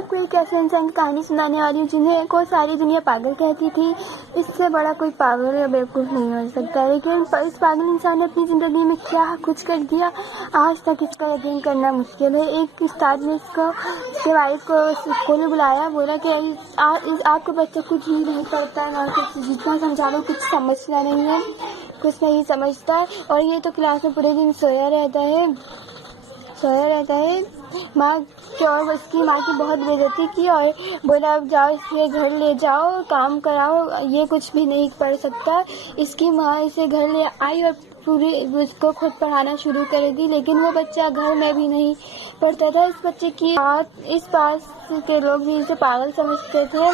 آپ کو ایک ایسے انسان کی کہانی سنانے والی ہوں جنہیں کو ساری دنیا پاگل کہتی تھی۔ اس سے بڑا کوئی پاگل یا بیوقوف نہیں ہو سکتا، لیکن اس پاگل انسان نے اپنی زندگی میں کیا کچھ کر دیا آج تک اس کا یقین کرنا مشکل ہے۔ ایک استاد نے اس کے والد کو اسکول میں بلایا، بولا کہ آپ کا بچہ کچھ ہی نہیں پڑھتا ہے اور کچھ جتنا سمجھا لو کچھ سمجھتا نہیں ہے، کچھ نہیں سمجھتا، اور یہ تو کلاس میں پورے دن سویا رہتا ہے۔ ماں اور اس کی ماں کی بہت بے عزتی کی اور بولا اب جاؤ اس کے گھر لے جاؤ، کام کراؤ، یہ کچھ بھی نہیں پڑھ سکتا۔ اس کی ماں اسے گھر لے آئی اور پوری اس کو خود پڑھانا شروع کر دی، لیکن وہ بچہ گھر میں بھی نہیں پڑھتا تھا۔ اس بچے کی بات اس پاس کے لوگ بھی اسے پاگل سمجھتے تھے۔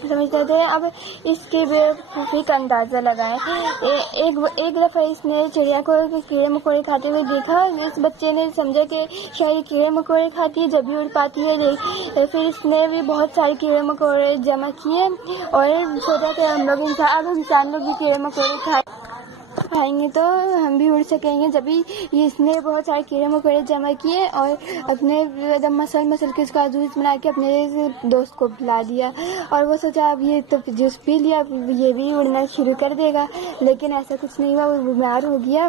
اب اس کی بیوقوفی کا اندازہ لگائیں۔ ایک دفعہ اس نے چڑیا کو کیڑے مکوڑے کھاتے ہوئے دیکھا۔ اس بچے نے سمجھا کہ شاید یہ کیڑے مکوڑے کھاتی ہے جب بھی اڑ پاتی ہے، پھر اس نے بھی بہت سارے کیڑے مکوڑے جمع کیے اور سوچا کہ اب انسان لوگ بھی کیڑے مکوڑے کھائیں گے تو ہم بھی اڑ سکیں گے۔ جب بھی اس نے بہت سارے کیڑے مکوڑے جمع کیے اور اپنے مسل کے اس کا جوس بنا کے اپنے دوست کو پلا دیا، اور وہ سوچا اب یہ تو جوس پی لیا، اب یہ بھی اڑنا شروع کر دے گا، لیکن ایسا کچھ نہیں ہوا، وہ بیمار ہو گیا۔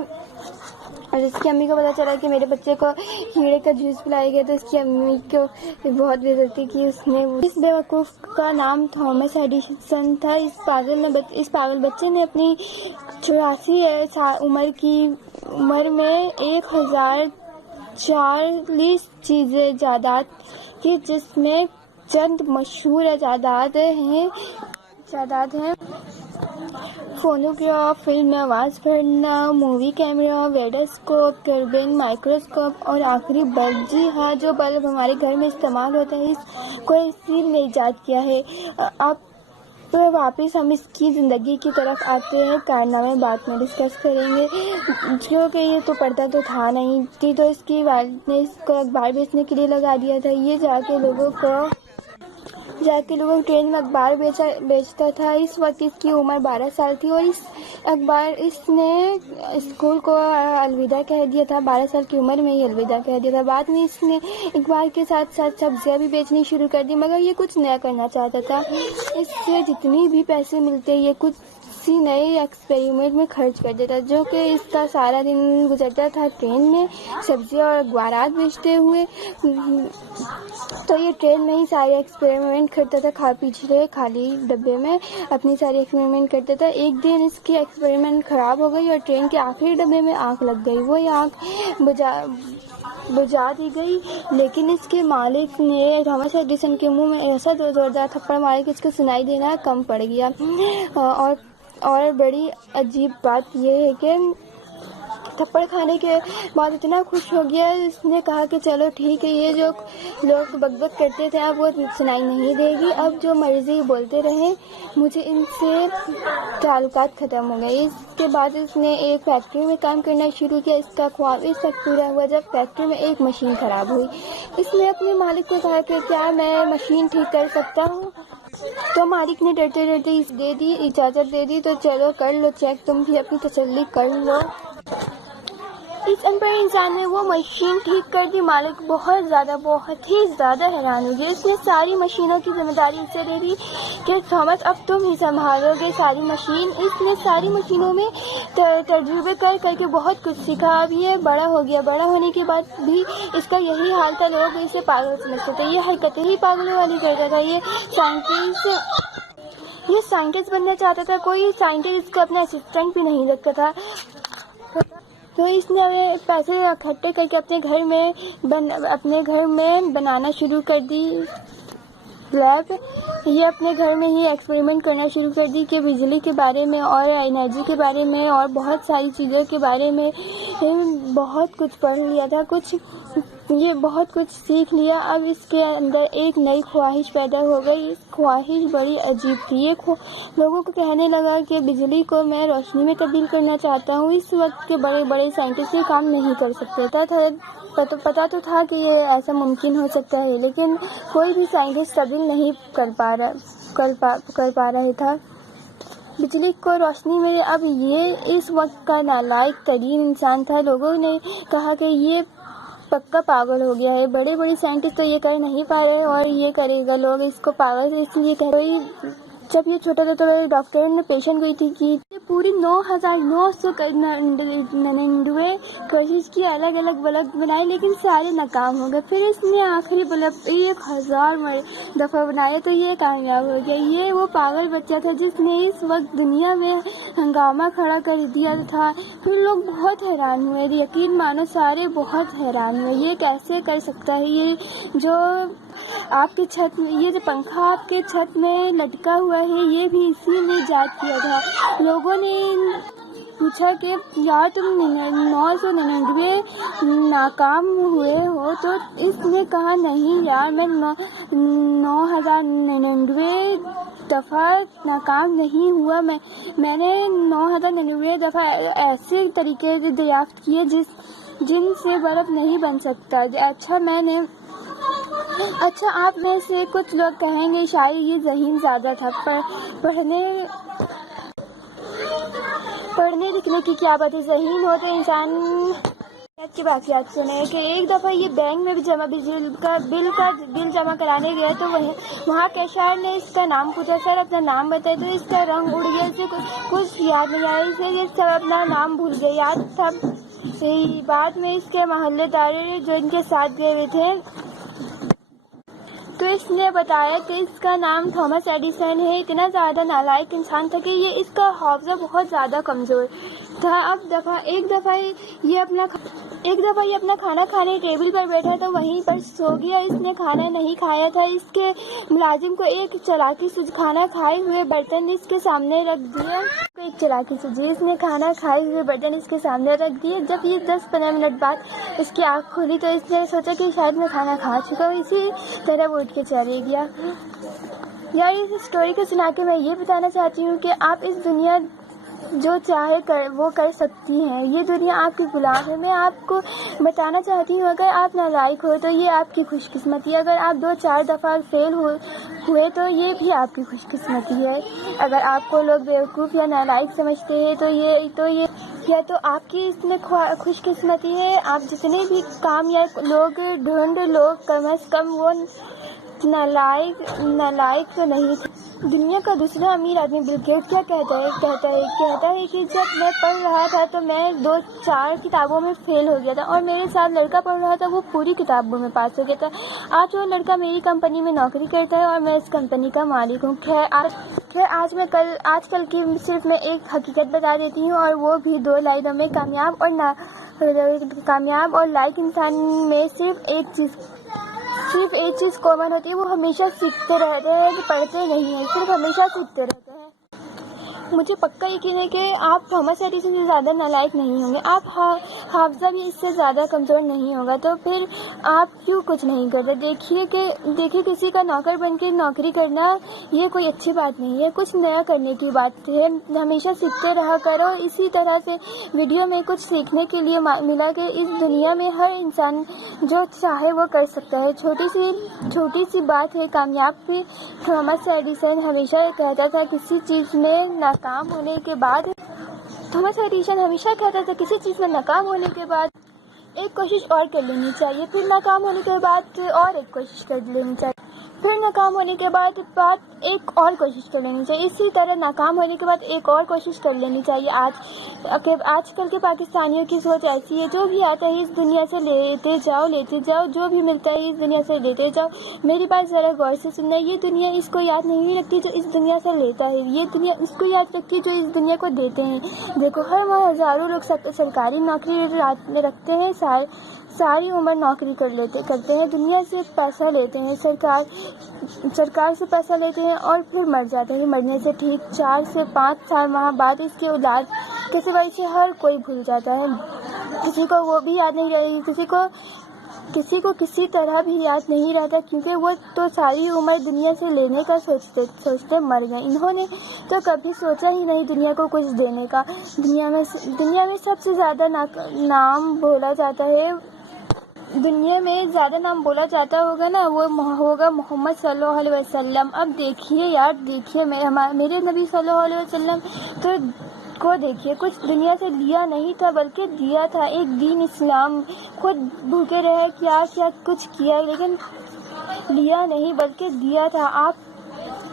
اور اس کی امی کو پتا چلا کہ میرے بچے کو کیڑے کا جوس پلایا گیا، تو اس کی امی کو بہت بے عزتی کی اس نے۔ اس بیوقوف کا نام تھامس ایڈیسن تھا۔ اس پاگل بچے نے اپنی 84 عمر میں 1040 چیزیں ایجاد کی، جس میں چند مشہور ایجادات ہیں: فونوگراف، فلم میں آواز بھرنا، مووی کیمرہ، ویڈاسکوپ، ٹربین، مائکروسکوپ اور آخری بلب۔ جی ہاں، جو بلب ہمارے گھر میں استعمال ہوتا ہے اس کو اسی نے ایجاد کیا ہے۔ اب واپس ہم اس کی زندگی کی طرف آتے ہیں، کارنامے بعد میں ڈسکس کریں گے، کیونکہ یہ تو پڑھتا تو تھا نہیں تھی، تو اس کی والد نے اس کو اخبار بیچنے کے لیے لگا دیا تھا۔ یہ جا کے لوگوں کو ٹرین میں اخبار بیچتا تھا۔ اس وقت اس کی عمر 12 سال تھی اور اس نے اسکول کو الوداع کہہ دیا تھا۔ 12 سال کی عمر میں ہی الوداع کہہ دیا تھا۔ بعد میں اس نے اخبار کے ساتھ ساتھ سبزیاں بھی بیچنی شروع کر دی، مگر یہ کچھ نیا کرنا چاہتا تھا۔ اس سے جتنی بھی پیسے ملتے یہ کسی نئے ایکسپیریمنٹ میں خرچ کر دیتا، جو کہ اس کا سارا دن گزرتا تھا ٹرین میں سبزیاں اور اخبارات بیچتے ہوئے۔ تو یہ ٹرین میں ہی سارے ایکسپیریمنٹ کرتا تھا، پچھلے خالی ڈبے میں اپنی ساری ایکسپیریمنٹ کرتا تھا۔ ایک دن اس کی ایکسپیریمنٹ خراب ہو گئی اور ٹرین کے آخری ڈبے میں آگ لگ گئی۔ وہ آگ بجھا دی گئی، لیکن اس کے مالک نے تھامس ایڈیسن کے منہ میں ایسا زوردار تھپڑ مارا کہ اس کو سنائی دینا کم پڑ گیا۔ اور بڑی عجیب بات یہ ہے کہ تھپڑ کھانے کے بعد اتنا خوش ہو گیا، اس نے کہا کہ چلو ٹھیک ہے، یہ جو لوگ بک کرتے تھے اب وہ سنائی نہیں دے گی، اب جو مرضی بولتے رہیں، مجھے ان سے تعلقات ختم ہو گئے۔ اس کے بعد اس نے ایک فیکٹری میں کام کرنا شروع کیا۔ اس کا خواب اس وقت پورا ہوا جب فیکٹری میں ایک مشین خراب ہوئی۔ اس نے اپنے مالک کو کہا کہ کیا میں مشین ٹھیک کر سکتا ہوں؟ تو مالک نے ڈرتے اجازت دے دی، تو چلو کر لو چیک، تم بھی اپنی تسلی کر لو۔ اس ان پڑھ انسان نے وہ مشین ٹھیک کر دی۔ مالک بہت ہی زیادہ حیران ہو گیا۔ اس نے ساری مشینوں کی ذمہ داری اسے دے دی کہ تھامس اب تم ہی سنبھالو گے ساری مشین۔ اس نے ساری مشینوں میں تجربے کر کے بہت کچھ سیکھا۔ اب یہ بڑا ہو گیا، بڑا ہونے کے بعد بھی اس کا یہی حال تھا، لوگ اسے پاگل سمجھتے تھے، یہ حرکتیں ہی پاگلوں والی کرتا تھا، یہ سائنٹسٹ بننا چاہتا تھا، کوئی سائنٹسٹ اس کو اپنا اسسٹنٹ بھی نہیں رکھتا تھا۔ تو اس نے پیسے اکٹھے کر کے اپنے گھر میں بنانا شروع کر دی لیب۔ یہ اپنے گھر میں ہی ایکسپیریمنٹ کرنا شروع کر دی کہ بجلی کے بارے میں اور انرجی کے بارے میں اور بہت ساری چیزوں کے بارے میں بہت کچھ پڑھ لیا تھا، یہ بہت کچھ سیکھ لیا۔ اب اس کے اندر ایک نئی خواہش پیدا ہو گئی۔ یہ خواہش بڑی عجیب تھی۔ یہ لوگوں کو کہنے لگا کہ بجلی کو میں روشنی میں تبدیل کرنا چاہتا ہوں۔ اس وقت کے بڑے سائنٹسٹ یہ کام نہیں کر سکتے پتا تو تھا کہ یہ ایسا ممکن ہو سکتا ہے، لیکن کوئی بھی سائنٹسٹ تبدیل نہیں کر پا رہا تھا بجلی کو روشنی میں۔ اب یہ اس وقت کا نالائق ترین انسان تھا۔ لوگوں نے کہا کہ یہ پکا پاگل ہو گیا ہے. بڑے بڑے سائنٹسٹ تو یہ کر نہیں پا رہے اور یہ کرے گا. لوگ اس کو پاگل اس لیے کہہ رہے ہیں. جب یہ چھوٹا تھا تو ڈاکٹر نے پیشنٹ گئی تھی کہ پوری 9,999 کوشش کی, الگ الگ بلب بنائے لیکن سارے ناکام ہو گئے. پھر اس نے آخری بلب 1,000 دفعہ بنائے تو یہ کامیاب ہو گیا. یہ وہ پاگل بچہ تھا جس نے اس وقت دنیا میں ہنگامہ کھڑا کر دیا تھا. پھر لوگ بہت حیران ہوئے, یقین مانو سارے بہت حیران ہوئے. یہ کیسے کر سکتا ہے؟ یہ جو آپ کی چھت میں, یہ جو پنکھا آپ کے چھت میں لٹکا ہوا ہے, یہ بھی اسی نے ایجاد کیا تھا. لوگوں نے پوچھا کہ یار تم 999 ناکام ہوئے ہو, تو اس نے کہا نہیں یار میں 9,099 دفعہ ناکام نہیں ہوا. میں نے 9,099 دفعہ ایسے طریقے سے دریافت کیے جن سے برف نہیں بن سکتا. اچھا آپ میں سے کچھ لوگ کہیں گے شاید یہ ذہین زیادہ تھا. پڑھنے لکھنے کی کیا بات ہے, ذہین ہو تو انسان کی واقعات سنے کہ ایک دفعہ یہ بینک میں بل جمع کرانے گیا تو وہاں کیشیئر نے اس کا نام پوچھا. سر اپنا نام بتائے تو اس کا رنگ اڑ گیا, اسے کچھ یاد نہیں آیا. اسے یہ سب اپنا نام بھول گئے. یاد تھا صحیح. بعد میں اس کے محلے دار جو ان کے ساتھ گئے ہوئے تھے تو اس نے بتایا کہ اس کا نام تھامس ایڈیسن ہے. اتنا زیادہ نالائق انسان تھا کہ اس کا حافظہ بہت زیادہ کمزور تھا. ایک دفعہ یہ اپنا کھانا کھانے ٹیبل پر بیٹھا تو وہیں پر سو گیا. اس نے کھانا نہیں کھایا تھا. اس کے ملازم کو ایک چالاکی سے کھانا کھائے ہوئے برتن اس کے سامنے رکھ دیا. اس نے کھانا کھائے ہوئے برتن اس کے سامنے رکھ دیے. جب یہ 10-15 منٹ بعد اس کی آنکھ کھلی تو اس نے سوچا کہ شاید میں کھانا کھا چکا ہوں. اسی طرح وہ اٹھ کے چلے گیا. یار اس اسٹوری کو سنا کے میں یہ بتانا چاہتی ہوں کہ آپ اس دنیا جو چاہے وہ کر سکتی ہیں. یہ دنیا آپ کی غلام ہے. میں آپ کو بتانا چاہتی ہوں اگر آپ نالائق ہو تو یہ آپ کی خوش قسمتی ہے. اگر آپ 2-4 دفعہ فیل ہوئے تو یہ بھی آپ کی خوش قسمتی ہے. اگر آپ کو لوگ بیوقوف یا نالائق سمجھتے ہیں تو یہ آپ کی اس میں خوش قسمتی ہے. آپ جتنے بھی کامیاب لوگ ڈھونڈ لو کم از کم وہ نالائق تو نہیں. دنیا کا دوسرا امیر آدمی بل گیٹس کیا کہتا ہے کہ جب میں پڑھ رہا تھا تو میں 2-4 کتابوں میں فیل ہو گیا تھا اور میرے ساتھ لڑکا پڑھ رہا تھا وہ پوری کتابوں میں پاس ہو گیا تھا. آج وہ لڑکا میری کمپنی میں نوکری کرتا ہے اور میں اس کمپنی کا مالک ہوں. آج کل کی صرف میں ایک حقیقت بتا دیتی ہوں اور وہ بھی 2 لائنوں میں. کامیاب اور لائق انسان میں صرف ایک چیز کامن ہوتی ہے, وہ ہمیشہ سیکھتے رہتے ہیں, پڑھتے نہیں ہیں, صرف ہمیشہ سیکھتے رہتے ہیں. مجھے پکا یقین ہے کہ آپ تھامس ایڈیسن سے زیادہ نالائق نہیں ہوں گے. آپ حافظہ بھی اس سے زیادہ کمزور نہیں ہوگا. تو پھر آپ کیوں کچھ نہیں کرتے؟ دیکھیے کسی کا نوکر بن کے نوکری کرنا یہ کوئی اچھی بات نہیں ہے. کچھ نیا کرنے کی بات ہے. ہمیشہ سیکھتے رہا کرو. اسی طرح سے ویڈیو میں کچھ سیکھنے کے لیے ملا کہ اس دنیا میں ہر انسان جو چاہے وہ کر سکتا ہے. چھوٹی سی بات ہے کامیاب بھی. تھامس ایڈیسن ہمیشہ کہتا تھا کسی چیز میں ناکام ہونے کے بعد ایک کوشش اور کر لینی چاہیے. پھر ناکام ہونے کے بعد اور ایک کوشش کر لینی چاہیے. پھر ناکام ہونے کے بعد ایک اور کوشش کر لینی چاہیے. اسی طرح ناکام ہونے کے بعد ایک اور کوشش کر لینی چاہیے. آج کل کے پاکستانیوں کی سوچ ایسی ہے, جو بھی آتا ہے اس دنیا سے لیتے جاؤ, جو بھی ملتا ہے اس دنیا سے لیتے جاؤ. میری بات ذرا غور سے سننا. یہ دنیا اس کو یاد نہیں رکھتی جو اس دنیا سے لیتا ہے. یہ دنیا اس کو یاد رکھتی جو اس دنیا کو دیتے ہیں. دیکھو ہر ماہ ہزاروں لوگ سرکاری نوکری رکھتے ہیں, ساری عمر نوکری کرتے ہیں, دنیا سے پیسہ لیتے ہیں, سرکار سے پیسہ لیتے ہیں اور پھر مر جاتے ہیں. مرنے سے ٹھیک 4 سے 5 سال وہاں بعد اس کے اولاد کے سوائے سے ہر کوئی بھول جاتا ہے. کسی کو وہ بھی یاد نہیں رہی, کسی کو کسی طرح بھی یاد نہیں رہتا, کیونکہ وہ تو ساری عمر دنیا سے لینے کا سوچتے مر گئے. انہوں نے تو کبھی سوچا ہی نہیں دنیا کو کچھ دینے کا. دنیا میں سب سے زیادہ نام بولا جاتا ہوگا نا, وہ ہوگا محمد صلی اللہ علیہ وسلم. اب دیکھیے میرے نبی صلی اللہ علیہ وسلم تو کو دیکھیے، کچھ دنیا سے لیا نہیں تھا بلکہ دیا تھا، ایک دین اسلام. خود بھوکے رہے، کیا کچھ کیا، لیکن لیا نہیں بلکہ دیا تھا. آپ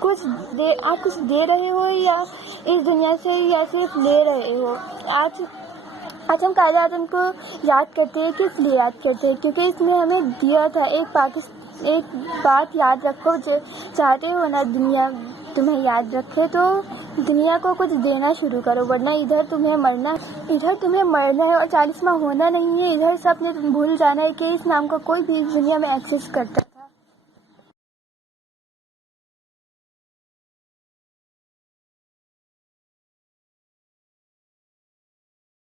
کچھ دے رہے ہو یا اس دنیا سے یا صرف لے رہے ہو؟ آج ہم قائد اعظم کو یاد کرتے ہیں. کس لیے یاد کرتے ہیں؟ کیونکہ اس نے ہمیں دیا تھا. ایک بات یاد رکھو، جو چاہتے ہو نا دنیا تمہیں یاد رکھے تو دنیا کو کچھ دینا شروع کرو، ورنہ ادھر تمہیں مرنا ہے اور 40واں ہونا نہیں ہے. ادھر سب نے بھول جانا ہے کہ اس نام کا کوئی بھی دنیا میں ایکسس کرتا ہے.